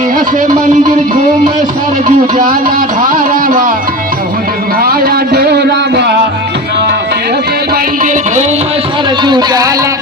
सिंह मंदिर घूम सरजू जाला धारावा भाया डेरावा सिंह से मंदिर घूम सरजू जाला